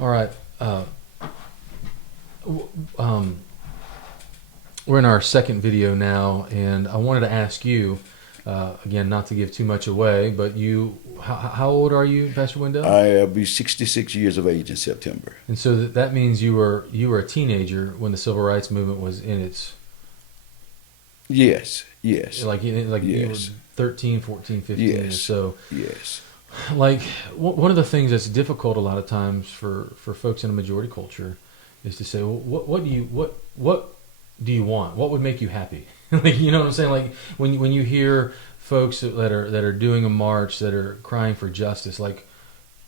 All right. W- um, we're in our second video now, and I wanted to ask you, again, not to give too much away, but how old are you, Pastor Wendell? I'll be 66 years of age in September. And so that means you were a teenager when the civil rights movement was in its Yes, yes, like you were yes, 13, 14, 15 or yes, so. yes. Like one of the things that's difficult a lot of times for folks in a majority culture is to say, well, what do you want? What would make you happy? Like, you know what I'm saying? Like when you hear folks that are doing a march that are crying for justice, like,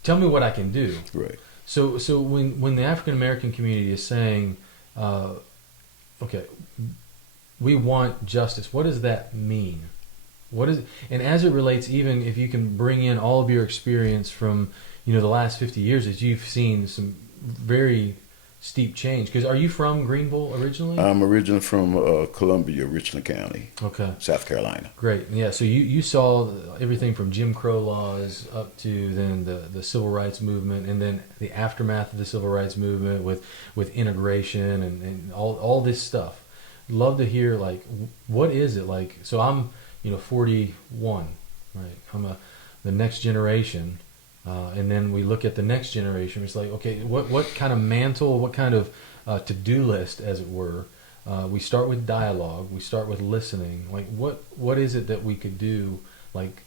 tell me what I can do. Right. So when the African American community is saying, uh, okay, we want justice, what does that mean? What is, and as it relates, even if you can bring in all of your experience from, the last 50 years, that you've seen some very steep change. Because are you from Greenville originally? I'm originally from Columbia, Richland County, Okay, South Carolina. great. Yeah, so you saw everything from Jim Crow laws up to then the civil rights movement, and then the aftermath of the civil rights movement with integration and all this stuff. Love to hear, like, what is it like? So I'm 41, right? The next generation, and then we look at the next generation. It's like, okay, what kind of mantle, what kind of to-do list, as it were. We start with dialogue. We start with listening. Like, what is it that we could do? Like,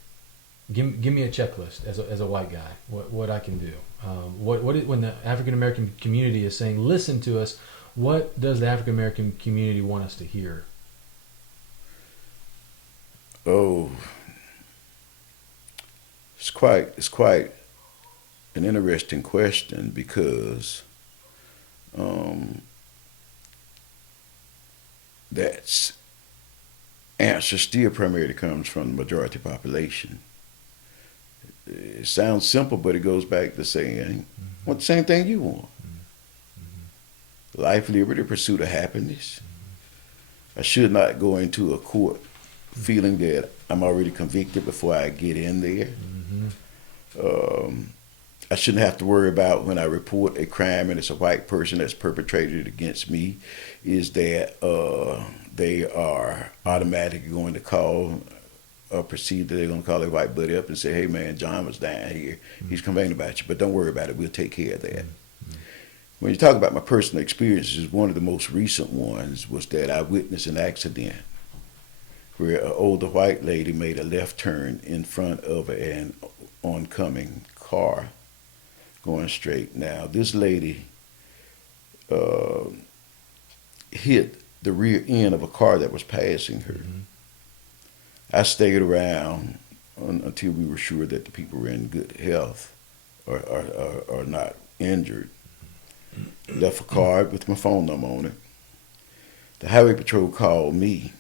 give me a checklist as a white guy. What I can do. When the African American community is saying, listen to us. What does the African American community want us to hear? Oh, it's quite an interesting question because um, that answer still primarily comes from the majority population. It sounds simple, but it goes back to saying, "What the same thing you want? Life, liberty, pursuit of happiness." I should not go into a court feeling that I'm already convicted before I get in there. Mm-hmm. Um, I shouldn't have to worry about when I report a crime and it's a white person that's perpetrated against me, is that they are automatically going to call or perceive that they're going to call their white buddy up and say, "Hey man, John was down here. He's complaining about you, but don't worry about it. We'll take care of that." When you talk about my personal experiences, one of the most recent ones was that I witnessed an accident where an older white lady made a left turn in front of an oncoming car going straight. Now, this lady uh, hit the rear end of a car that was passing her. Mm-hmm. I stayed around until we were sure that the people were in good health or not injured. Left a card with my phone number on it. The highway patrol called me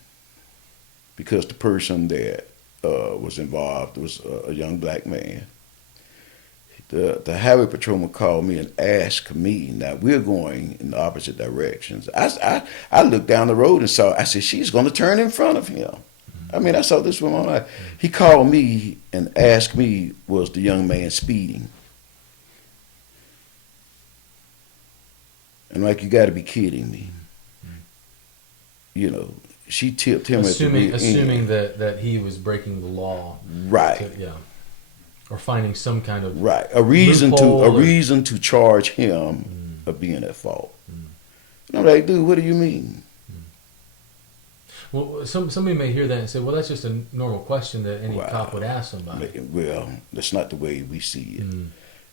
because the person that was involved was a young black man. The highway patrolman called me and asked me. Now we're going in the opposite directions. I looked down the road and saw. I said, she's going to turn in front of him. I mean, I saw this woman. He called me and asked me, was the young man speeding? And like, you got to be kidding me. You know, she tipped him at the rear Assuming end. that he was breaking the law, Right. yeah, or finding some kind of Right. A loophole. reason to charge him of being at fault. And I'm like, dude, what do you mean? Well, somebody may hear that and say, well, that's just a normal question that any Wow. cop would ask somebody. Well, that's not the way we see it. Mm.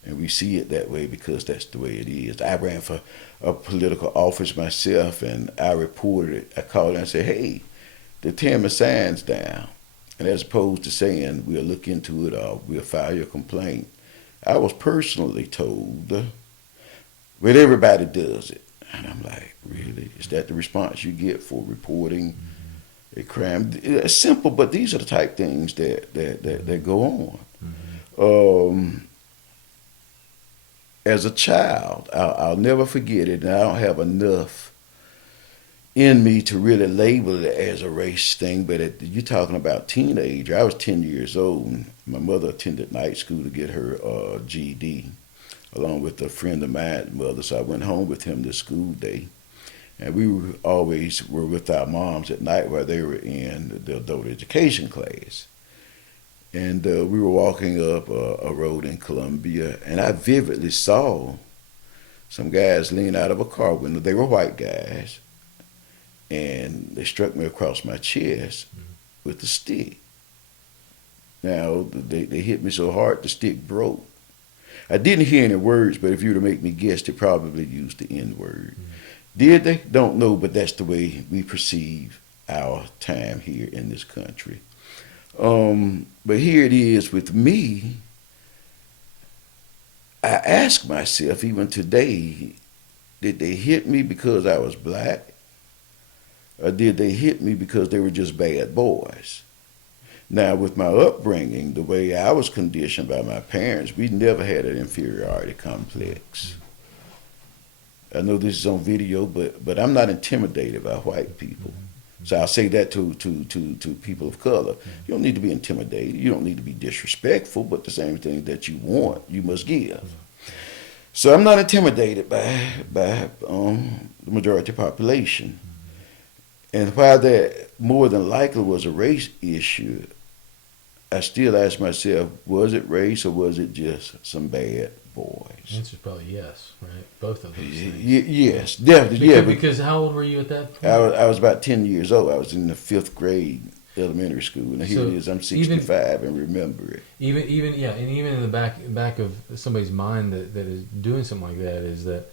And we see it that way because that's the way it is. I ran for a political office myself, and I reported it. I called and said, hey, they're tearing my signs down. And as opposed to saying, we'll look into it or we'll file your complaint, I was personally told, well, everybody does it. And I'm like, really? Is that the response you get for reporting a crime? It's simple, but these are the type things that go on. Um, as a child, I'll never forget it, and I don't have enough in me to really label it as a race thing, but you're talking about teenager. I was 10 years old. My mother attended night school to get her GED. along with a friend of mine's mother. So I went home with him this school day. And we always were with our moms at night while they were in the adult education class. And we were walking up a road in Columbia, and I vividly saw some guys lean out of a car window. They were white guys, and they struck me across my chest with a stick. Now, they hit me so hard the stick broke. I didn't hear any words, but if you were to make me guess, they probably used the N-word. Did they? Don't know, but that's the way we perceive our time here in this country. But here it is with me. I ask myself, even today, did they hit me because I was black? Or did they hit me because they were just bad boys? Now, with my upbringing, the way I was conditioned by my parents, we never had an inferiority complex. I know this is on video, but I'm not intimidated by white people. So I'll say that to people of color. You don't need to be intimidated. You don't need to be disrespectful, but the same thing that you want, you must give. So I'm not intimidated by the majority population. And while that more than likely was a race issue, I still ask myself, was it race or was it just some bad boys? The answer's probably yes, right? Both of those things. Yes, definitely. Because how old were you at that point? I was about 10 years old. I was in the 5th grade elementary school. And here it is, I'm 65 and remember it. Even in the back of somebody's mind that is doing something like that is that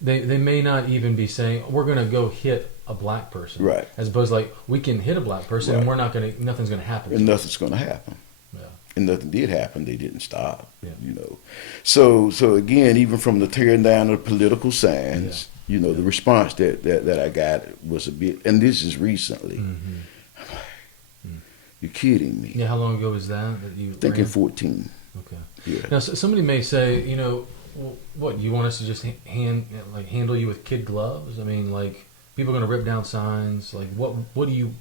they may not even be saying, we're going to go hit a black person. Right. As opposed to like, we can hit a black person and nothing's going to happen. And nothing's going to happen. Yeah. And nothing did happen. They didn't stop. Yeah. So again, even from the tearing down of political signs, the response that I got was a bit, and this is recently. You're kidding me. Yeah, how long ago was that you I think in 14. Okay. Yeah. Now, somebody may say, what, you want us to just handle you with kid gloves? I mean, like, people are going to rip down signs. Like, what would you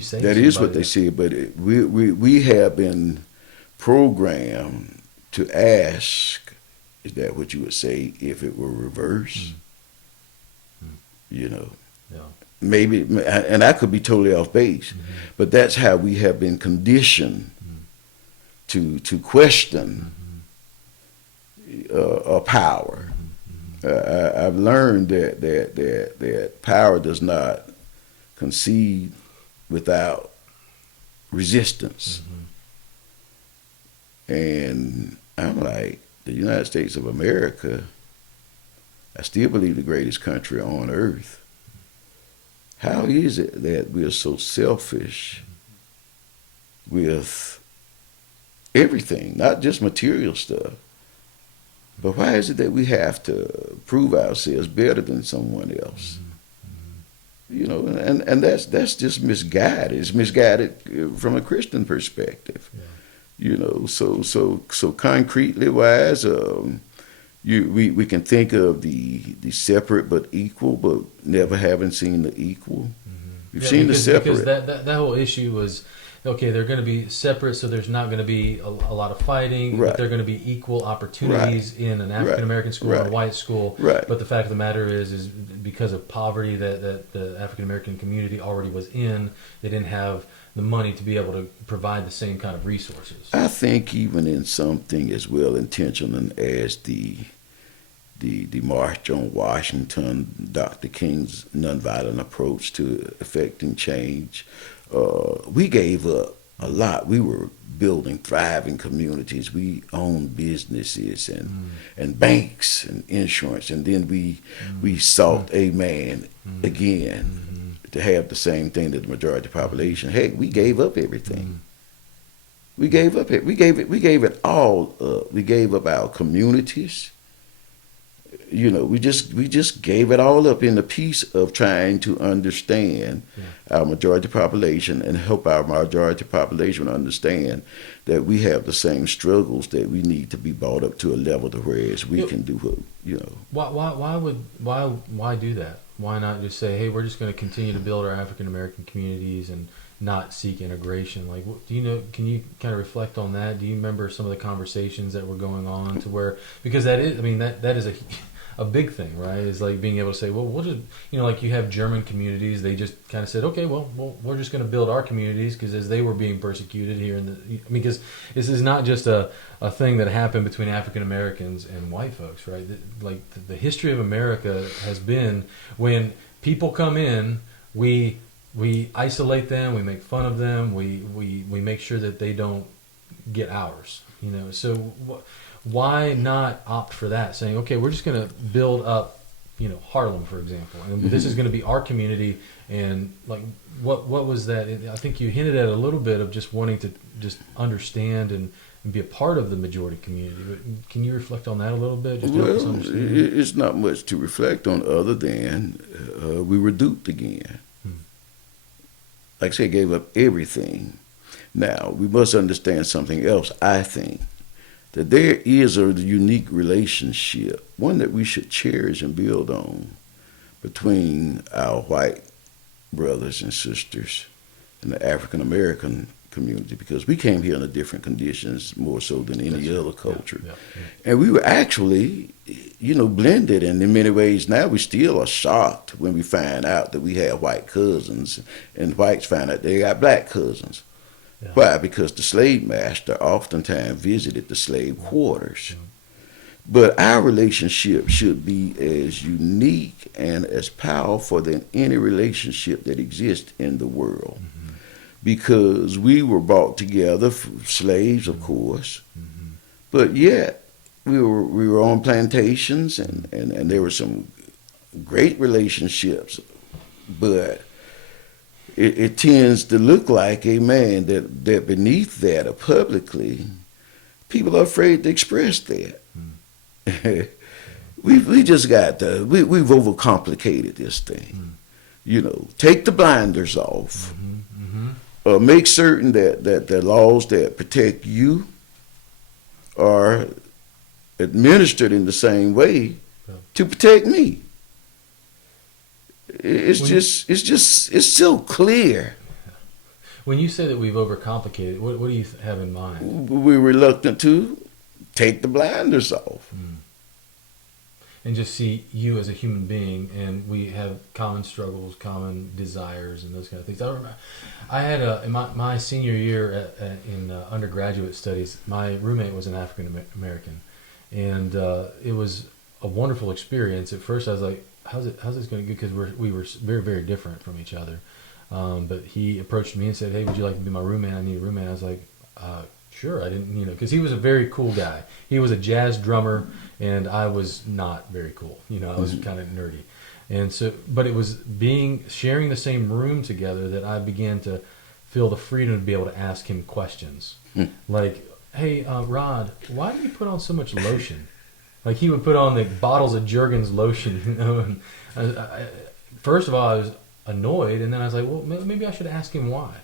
say? That is what they say, but we have been programmed to ask, is that what you would say if it were reversed? Yeah. Maybe, and I could be totally off base, but that's how we have been conditioned to question power. I've learned that power does not concede without resistance. And I'm like, the United States of America, I still believe the greatest country on earth. How is it that we are so selfish with everything, not just material stuff? But why is it that we have to prove ourselves better than someone else? And that's just misguided. It's misguided from a Christian perspective. So concretely wise, we can think of the separate but equal, but never having seen the equal. We've seen the separate. Because that whole issue was, okay, they're going to be separate, so there's not going to be a lot of fighting, but they're going to be equal opportunities in an African-American school and a white school. But the fact of the matter is because of poverty that the African-American community already was in, they didn't have the money to be able to provide the same kind of resources. I think even in something as well-intentioned as the March on Washington, Dr. King's nonviolent approach to effecting change, we gave up a lot. We were building thriving communities. We owned businesses and banks and insurance, and then we sought a man again to have the same thing that the majority of the population. Hey, we gave up everything. We gave up it. We gave it all up. We gave up our communities. We just gave it all up in the piece of trying to understand our majority population and help our majority population understand that we have the same struggles, that we need to be brought up to a level to whereas we can do what. Why do that? Why not just say, hey, we're just going to continue to build our African American communities and not seek integration. Like, do you know? Can you kind of reflect on that? Do you remember some of the conversations that were going on to where, because that is, I mean, that is a big thing, right? Is like being able to say, well, we'll just, like you have German communities, they just kind of said, okay, well we're just going to build our communities because as they were being persecuted here in the, I mean, because this is not just a thing that happened between African Americans and white folks, right? Like the history of America has been when people come in, we isolate them, we make fun of them, we make sure that they don't get ours, So why not opt for that? Saying, okay, we're just going to build up, Harlem, for example, and this is going to be our community. And like, what was that? I think you hinted at a little bit of just wanting to just understand and be a part of the majority community. But can you reflect on that a little bit? Just to help us Well, understand? it's not much to reflect on other than we were duped again. Like I say, gave up everything. Now, we must understand something else, I think, that there is a unique relationship, one that we should cherish and build on, between our white brothers and sisters and the African American community, because we came here under different conditions more so than any other culture. Yeah. And we were actually, blended. And in many ways now we still are shocked when we find out that we have white cousins and whites find out they got black cousins. Yeah. Why? Because the slave master oftentimes visited the slave quarters. But our relationship should be as unique and as powerful than any relationship that exists in the world. Because we were brought together, slaves, of course, but yet we were on plantations, and there were some great relationships, but it tends to look like, amen, that beneath that, or publicly, people are afraid to express that. we just got to, we've overcomplicated this thing. Take the blinders off. Make certain that the laws that protect you are administered in the same way to protect me. It's so clear. When you say that we've overcomplicated, what do you have in mind? We're reluctant to take the blinders off. And just see you as a human being, and we have common struggles, common desires, and those kind of things. I remember, I had in my senior year in undergraduate studies, my roommate was an African American, and it was a wonderful experience. At first, I was like, "How's this going to go?" Because we were very, very different from each other. But he approached me and said, "Hey, would you like to be my roommate? I need a roommate." I was like, "Sure." I didn't, because he was a very cool guy. He was a jazz drummer, and I was not very cool. I was kind of nerdy. And so, but it was sharing the same room together that I began to feel the freedom to be able to ask him questions. Like, "Hey, Rod, why do you put on so much lotion?" Like, he would put on the bottles of Jergens lotion, And first of all, I was annoyed, and then I was like, well, maybe I should ask him why.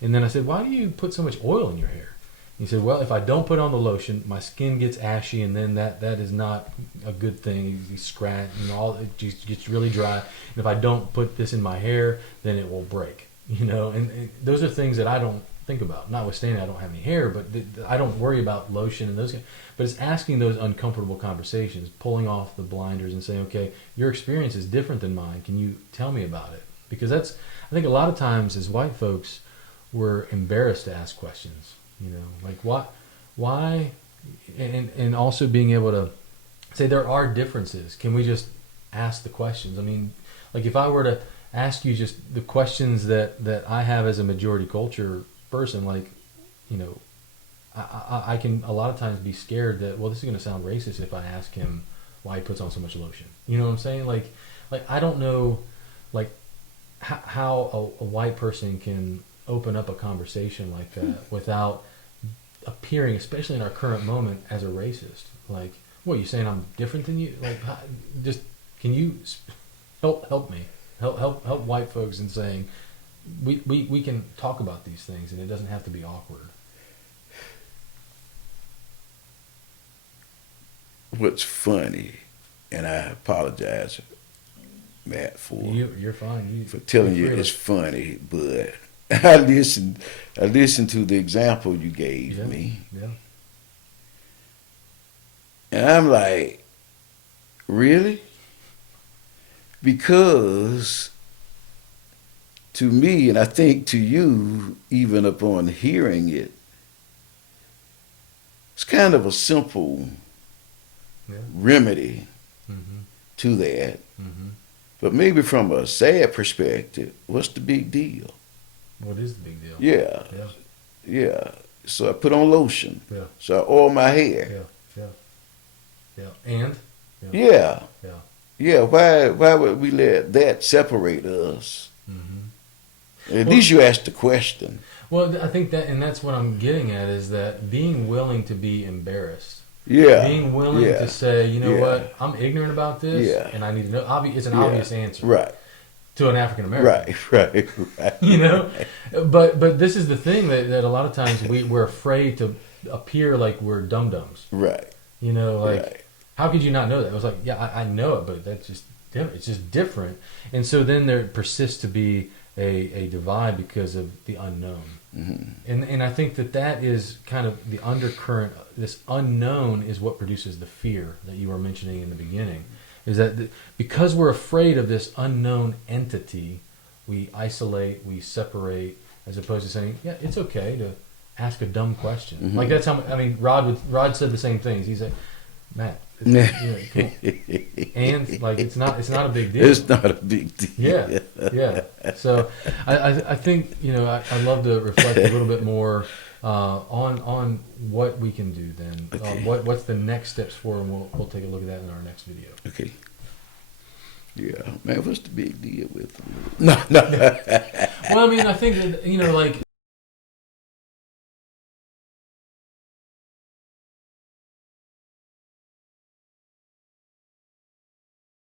And then I said, "Why do you put so much oil in your hair?" He said, "Well, if I don't put on the lotion, my skin gets ashy, and then that is not a good thing. You scratch, it just gets really dry. And if I don't put this in my hair, then it will break." And those are things that I don't think about. Notwithstanding, I don't have any hair, but I don't worry about lotion and those. But it's asking those uncomfortable conversations, pulling off the blinders, and saying, "Okay, your experience is different than mine. Can you tell me about it?" Because I think a lot of times as white folks, we're embarrassed to ask questions. Like, why, and also being able to say there are differences. Can we just ask the questions? I mean, like, if I were to ask you just the questions that I have as a majority culture person, like, I can a lot of times be scared that, well, this is going to sound racist if I ask him why he puts on so much lotion. You know what I'm saying? Like I don't know, like, how a white person can open up a conversation like that without appearing, especially in our current moment, as a racist. Like, what, you saying I'm different than you? Like, just, can you help me, help white folks in saying we can talk about these things and it doesn't have to be awkward. What's funny, and I apologize, Matt, You're fine. for telling you it's funny, but I listened. I listened to the example you gave Yeah. me, Yeah. and I'm like, really? Because to me, and I think to you, even upon hearing it, it's kind of a simple Yeah. remedy Mm-hmm. to that. Mm-hmm. But maybe from a sad perspective, what's the big deal? What is the big deal? Yeah, Yeah. yeah. So I put on lotion. Yeah. So I oil my hair. Yeah. Yeah. Yeah. And. Yeah. Yeah. Yeah. Why would we let that separate us? Mm-hmm. At Well- least you asked the question. Well, I think that, and that's what I'm getting at, is that being willing to be embarrassed, Yeah. being willing yeah. to say, you know Yeah. what, I'm ignorant about this, Yeah. and I need to know. It's an Yeah. obvious answer Right. to an African American. Right. Right. You know, but this is the thing that a lot of times we're afraid to appear like we're dum dums. Right. You know, like Right. how could you not know that? It was like, yeah, I know it, but that's just different. It's just different, and so then there persists to be a divide because of the unknown. Mm-hmm. And I think that is kind of the undercurrent. This unknown is what produces the fear that you were mentioning in the beginning. Is that because we're afraid of this unknown entity, we isolate, we separate, as opposed to saying, yeah, it's okay to ask a dumb question. Mm-hmm. Like that's how I mean. Rod said the same things. He said, Matt, it's, come on. And like it's not a big deal. It's not a big deal. Yeah. So I think I love to reflect a little bit more on what we can do then. Okay. What's the next steps for, and we'll take a look at that in our next video. Okay. Yeah, man, what's the big deal with them? No. Well, I mean, I think that like